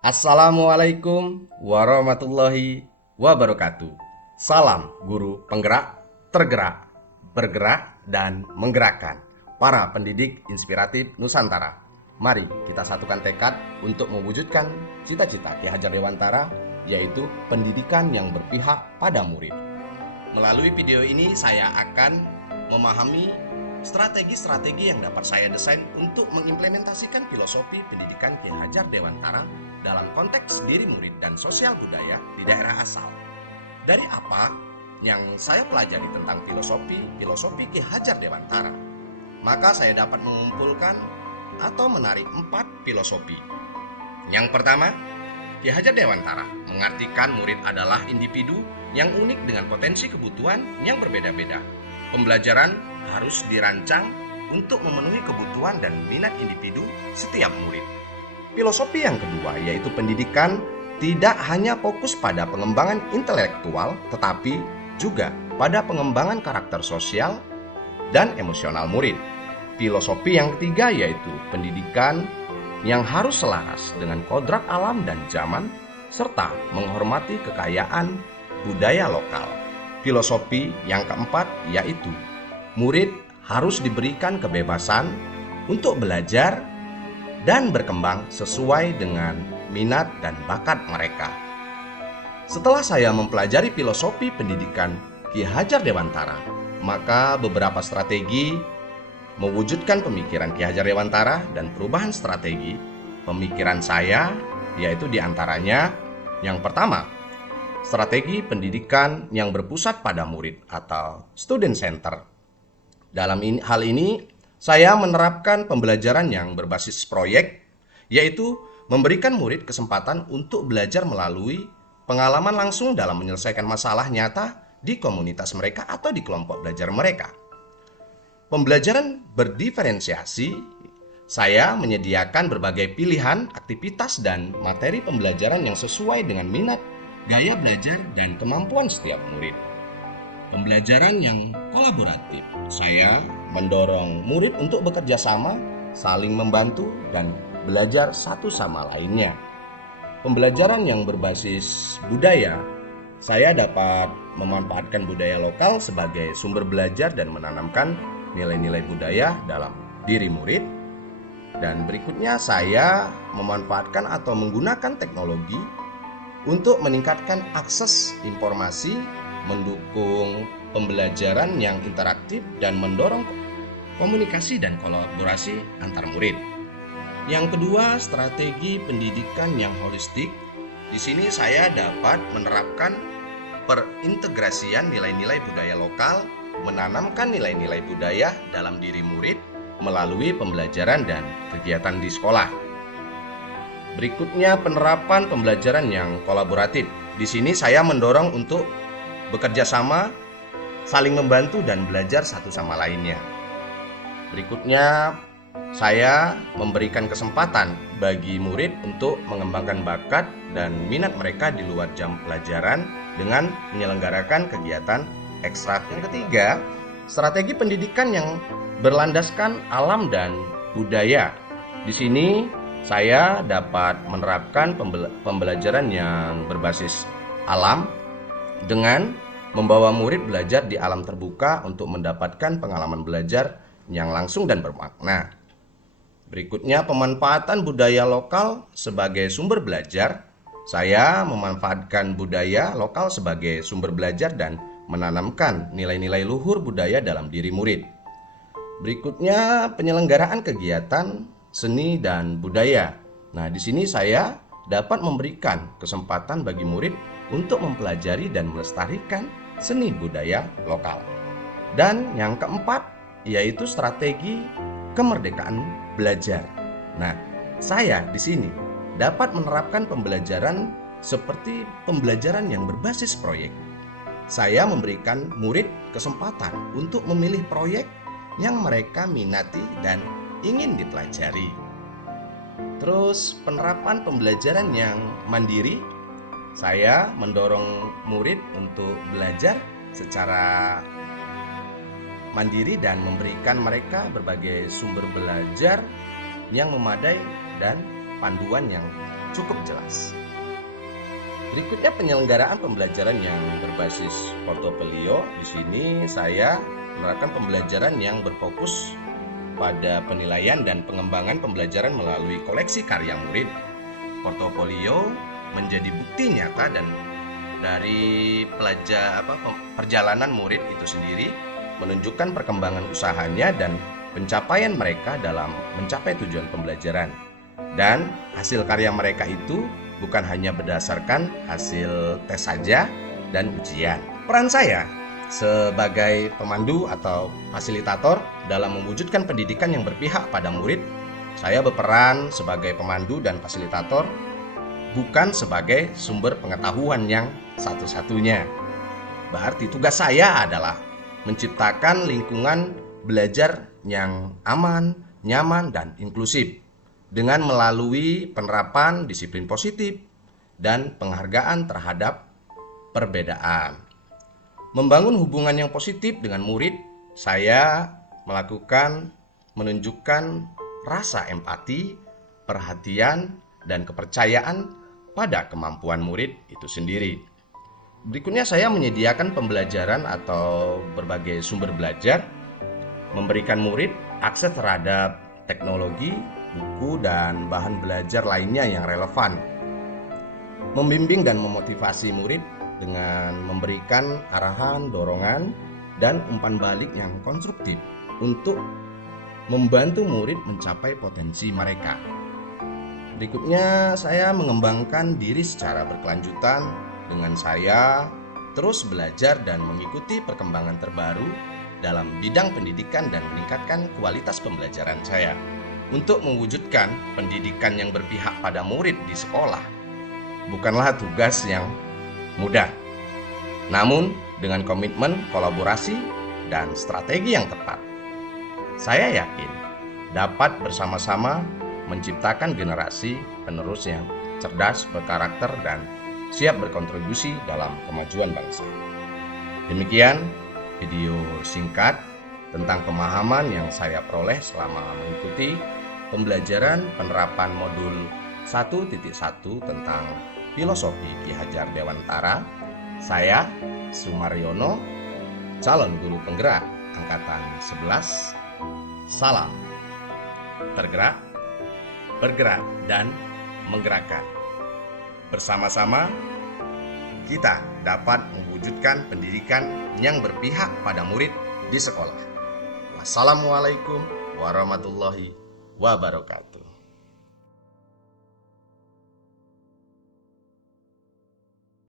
Assalamualaikum warahmatullahi wabarakatuh. Salam guru penggerak, tergerak, bergerak, dan menggerakkan para pendidik inspiratif Nusantara. Mari kita satukan tekad untuk mewujudkan cita-cita Ki Hajar Dewantara, yaitu pendidikan yang berpihak pada murid. Melalui video ini saya akan memahami strategi-strategi yang dapat saya desain untuk mengimplementasikan filosofi pendidikan Ki Hajar Dewantara dalam konteks diri murid dan sosial budaya di daerah asal. Dari apa yang saya pelajari tentang filosofi Ki Hajar Dewantara, maka saya dapat mengumpulkan atau menarik 4 filosofi. Yang pertama, Ki Hajar Dewantara mengartikan murid adalah individu yang unik dengan potensi kebutuhan yang berbeda-beda. Pembelajaran harus dirancang untuk memenuhi kebutuhan dan minat individu setiap murid. Filosofi yang kedua yaitu pendidikan tidak hanya fokus pada pengembangan intelektual, tetapi juga pada pengembangan karakter sosial dan emosional murid. Filosofi yang ketiga yaitu pendidikan yang harus selaras dengan kodrat alam dan zaman, serta menghormati kekayaan budaya lokal. Filosofi yang keempat yaitu murid harus diberikan kebebasan untuk belajar dan berkembang sesuai dengan minat dan bakat mereka. Setelah saya mempelajari filosofi pendidikan Ki Hajar Dewantara, maka beberapa strategi mewujudkan pemikiran Ki Hajar Dewantara dan perubahan strategi pemikiran saya, yaitu diantaranya yang pertama, strategi pendidikan yang berpusat pada murid atau student center. Dalam hal ini, saya menerapkan pembelajaran yang berbasis proyek, yaitu memberikan murid kesempatan untuk belajar melalui pengalaman langsung dalam menyelesaikan masalah nyata di komunitas mereka atau di kelompok belajar mereka. Pembelajaran berdiferensiasi, saya menyediakan berbagai pilihan, aktivitas, dan materi pembelajaran yang sesuai dengan minat, gaya belajar, dan kemampuan setiap murid. Pembelajaran yang kolaboratif, saya mendorong murid untuk bekerja sama, saling membantu, dan belajar satu sama lainnya. Pembelajaran yang berbasis budaya, saya dapat memanfaatkan budaya lokal sebagai sumber belajar dan menanamkan nilai-nilai budaya dalam diri murid. Dan berikutnya saya memanfaatkan atau menggunakan teknologi untuk meningkatkan akses informasi, mendukung pembelajaran yang interaktif, dan mendorong komunikasi dan kolaborasi antar murid. Yang kedua, strategi pendidikan yang holistik. Di sini saya dapat menerapkan perintegrasian nilai-nilai budaya lokal, menanamkan nilai-nilai budaya dalam diri murid melalui pembelajaran dan kegiatan di sekolah. Berikutnya, penerapan pembelajaran yang kolaboratif. Di sini saya mendorong untuk bekerja sama, saling membantu, dan belajar satu sama lainnya. Berikutnya, saya memberikan kesempatan bagi murid untuk mengembangkan bakat dan minat mereka di luar jam pelajaran dengan menyelenggarakan kegiatan ekstra. Yang ketiga, strategi pendidikan yang berlandaskan alam dan budaya. Di sini saya dapat menerapkan pembelajaran yang berbasis alam dengan membawa murid belajar di alam terbuka untuk mendapatkan pengalaman belajar yang langsung dan bermakna. Berikutnya, pemanfaatan budaya lokal sebagai sumber belajar. Saya memanfaatkan budaya lokal sebagai sumber belajar dan menanamkan nilai-nilai luhur budaya dalam diri murid. Berikutnya, penyelenggaraan kegiatan seni dan budaya. Nah, di sini saya dapat memberikan kesempatan bagi murid untuk mempelajari dan melestarikan seni budaya lokal. Dan yang keempat yaitu strategi kemerdekaan belajar. Nah, saya di sini dapat menerapkan pembelajaran seperti pembelajaran yang berbasis proyek. Saya memberikan murid kesempatan untuk memilih proyek yang mereka minati dan ingin dipelajari. Terus, penerapan pembelajaran yang mandiri. Saya mendorong murid untuk belajar secara mandiri dan memberikan mereka berbagai sumber belajar yang memadai dan panduan yang cukup jelas. Berikutnya penyelenggaraan pembelajaran yang berbasis portofolio. Di sini saya menerapkan pembelajaran yang berfokus pada penilaian dan pengembangan pembelajaran melalui koleksi karya murid. Portofolio menjadi bukti nyata dan dari perjalanan murid itu sendiri menunjukkan perkembangan usahanya dan pencapaian mereka dalam mencapai tujuan pembelajaran. Dan hasil karya mereka itu bukan hanya berdasarkan hasil tes saja dan ujian. Peran saya sebagai pemandu atau fasilitator dalam mewujudkan pendidikan yang berpihak pada murid, saya berperan sebagai pemandu dan fasilitator, bukan sebagai sumber pengetahuan yang satu-satunya. Berarti tugas saya adalah menciptakan lingkungan belajar yang aman, nyaman, dan inklusif dengan melalui penerapan disiplin positif dan penghargaan terhadap perbedaan. Membangun hubungan yang positif dengan murid, saya menunjukkan rasa empati, perhatian, dan kepercayaan pada kemampuan murid itu sendiri. Berikutnya saya menyediakan pembelajaran atau berbagai sumber belajar, memberikan murid akses terhadap teknologi, buku, dan bahan belajar lainnya yang relevan. Membimbing dan memotivasi murid dengan memberikan arahan, dorongan, dan umpan balik yang konstruktif untuk membantu murid mencapai potensi mereka. Berikutnya saya mengembangkan diri secara berkelanjutan dengan saya terus belajar dan mengikuti perkembangan terbaru dalam bidang pendidikan dan meningkatkan kualitas pembelajaran saya. Untuk mewujudkan pendidikan yang berpihak pada murid di sekolah bukanlah tugas yang mudah. Namun dengan komitmen, kolaborasi, dan strategi yang tepat, saya yakin dapat bersama-sama menciptakan generasi penerus yang cerdas, berkarakter, dan siap berkontribusi dalam kemajuan bangsa. Demikian video singkat tentang pemahaman yang saya peroleh selama mengikuti pembelajaran penerapan modul 1.1 tentang filosofi Ki Hajar Dewantara. Saya Sumaryono, calon guru penggerak angkatan 11. Salam tergerak, bergerak, dan menggerakkan. Bersama-sama kita dapat mewujudkan pendidikan yang berpihak pada murid di sekolah. Wassalamualaikum warahmatullahi wabarakatuh.